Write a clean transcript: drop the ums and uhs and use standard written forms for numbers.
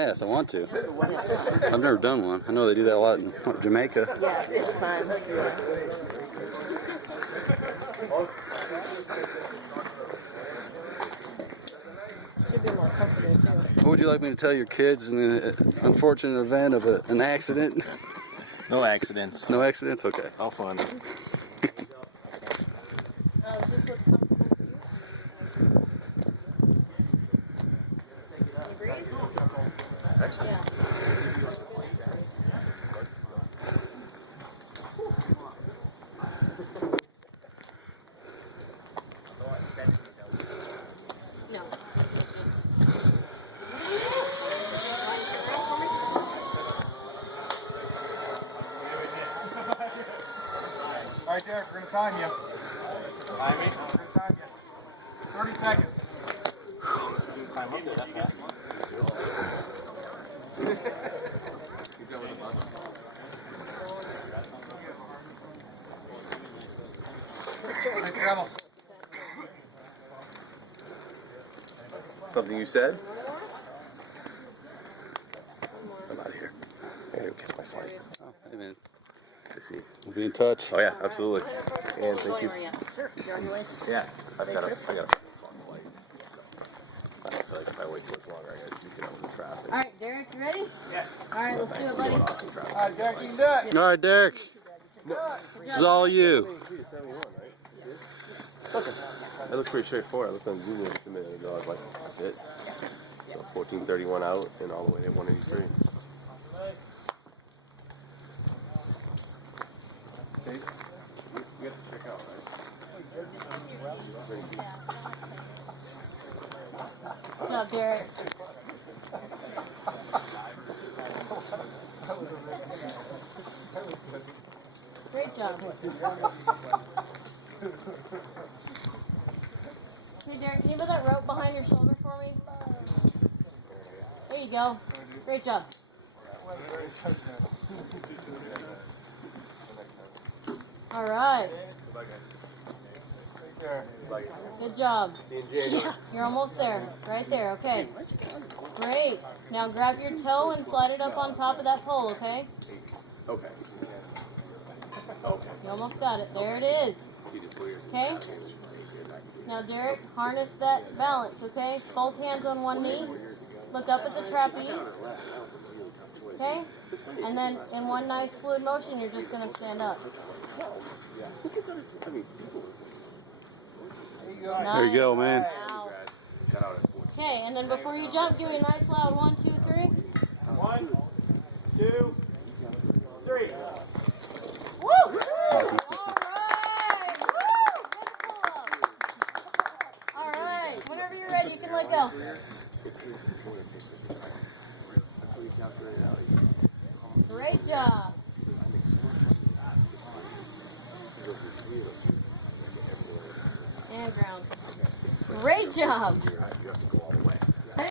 Yes, I want to. I've never done one. I know they do that a lot in Jamaica. Yeah, it's fun. Should be more comfortable too. What would you like me to tell your kids in the unfortunate event of an accident? No accidents. No accidents? Okay. All fun. Is this what's comfortable for you? You breathe? Yeah. No, this is just. All right, Derek, we're going to time you. Time me? We're going to time you. 30 seconds. Time up there that fast. Thanks, Rebels. Something you said? I'm out of here. I gotta catch my flight. Oh, hey man. To see. We'll be in touch. Oh yeah, absolutely. And thank you. Sure. You're on your way. Yeah, I got a long flight. I feel like if I wait too much longer, I gotta duke it out with the traffic. All right, Derek, you ready? Yes. All right, let's do it, buddy. All right, Derek, you can do it. All right, Derek. This is all you. Okay. That looks pretty straightforward. I looked on Google just a minute ago. I was like, that's it. So 1431 out and all the way to 183. Okay. We have to check out, right? Good job, Derek. Great job. Hey, Derek, can you put that rope behind your shoulder for me? There you go. Great job. All right. Good job. You're almost there. Right there. Okay. Great. Now grab your toe and slide it up on top of that pole, okay? Okay. You almost got it. There it is. Okay? Now, Derek, harness that balance, okay? Both hands on one knee. Look up at the trapeze. Okay? And then in one nice fluid motion, you're just going to stand up. There you go, man. Wow. Okay, and then before you jump, give me a nice loud 1, 2, 3. 1, 2, 3. Woo! All right. Woo! Good pull-up. All right. Whenever you're ready, you can let go. Great job. And ground. Great job.